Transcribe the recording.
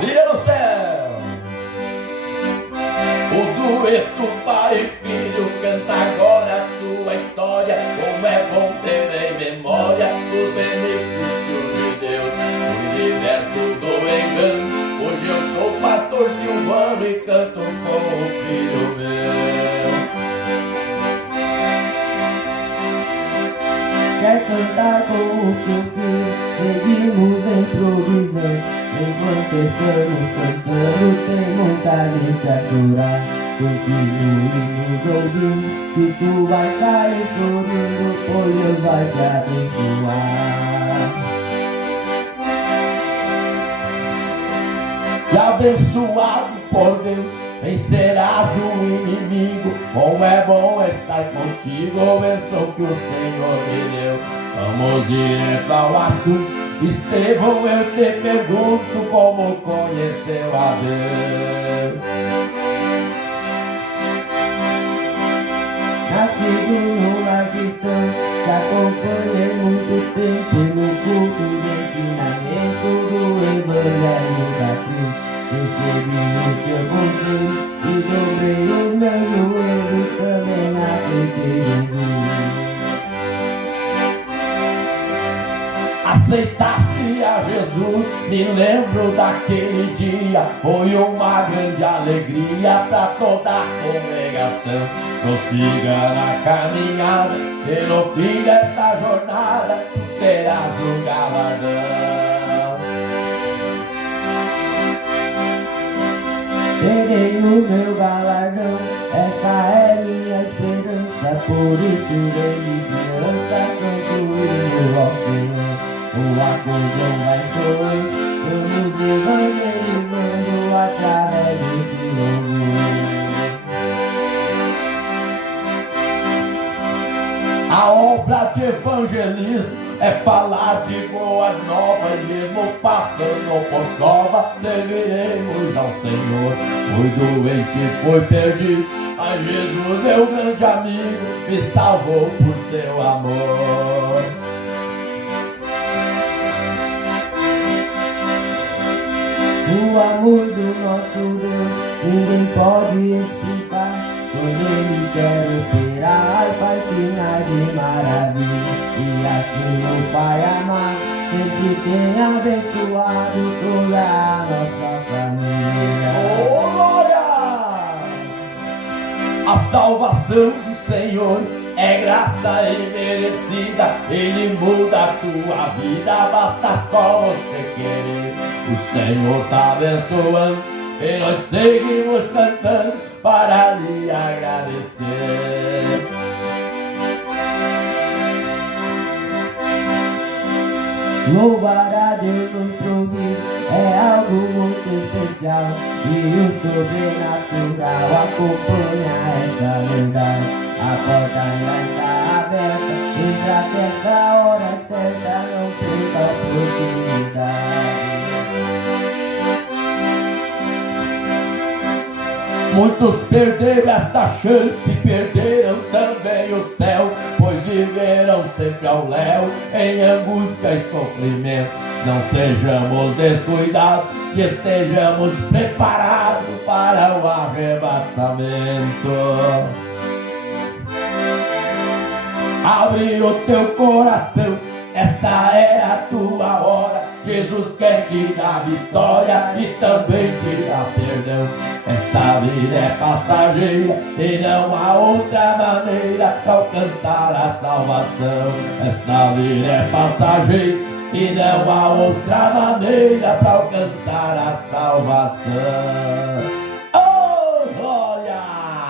maravilha do céu. O dueto pai e filho canta agora a sua história. Como é bom ter em memória os benefícios de Deus. Fui liberto do engano, hoje eu sou pastor Silvano e canto com o filho meu. Quer cantar com o teu filho, seguimos improvisando. Enquanto estamos cantando, tem muita gente a chorar. Continue nos ouvindo, que tu vai sair sorrindo, pois Deus vai te abençoar. E abençoado por Deus, vencerás o inimigo. Como é bom estar contigo, benção que o Senhor me deu. Vamos direto ao assunto. Estevão, eu te pergunto, como conheceu a Deus? Nascido no lar cristão, te acompanhei muito tempo no culto de ensinamento do Evangelho da Cruz. Recebi o teu conselho e dobrei os meus joelhos, também aceitei Jesus. Aceitasse a Jesus, me lembro daquele dia. Foi uma grande alegria para toda a congregação. Prossiga na caminhada, e no fim desta jornada tu terás um galardão. Terei o meu galardão, essa é minha esperança. Por isso desde criança canto o hino ao Senhor. O acordeão vai soar, vamos evangelizando através desse louvor. A obra de evangelismo é falar de boas novas, mesmo passando por prova, serviremos ao Senhor. Fui doente, fui perdido, mas Jesus, meu grande amigo, me salvou por seu amor. O amor do nosso Deus, ninguém pode explicar. Quando Ele quer operar, faz sinais de maravilha. E assim o Pai amado sempre tem abençoado toda a nossa família. Oh, glória! A salvação do Senhor é graça imerecida. Ele muda a tua vida, basta só você querer. O Senhor está abençoando e nós seguimos cantando para lhe agradecer. Louvar a Deus no improviso é algo muito especial. E o sobrenatural acompanha essa verdade. A porta ainda está aberta, entra que essa hora certa, não perca a oportunidade. Muitos perderam esta chance, perderam também o céu, pois viverão sempre ao léu, em angústia e sofrimento. Não sejamos descuidados e estejamos preparados para o arrebatamento. Abre o teu coração, essa é a tua hora. Jesus quer te dar vitória e também te dar perdão. Esta vida é passageira e não há outra maneira de alcançar a salvação. Esta vida é passageira e não há outra maneira para alcançar a salvação.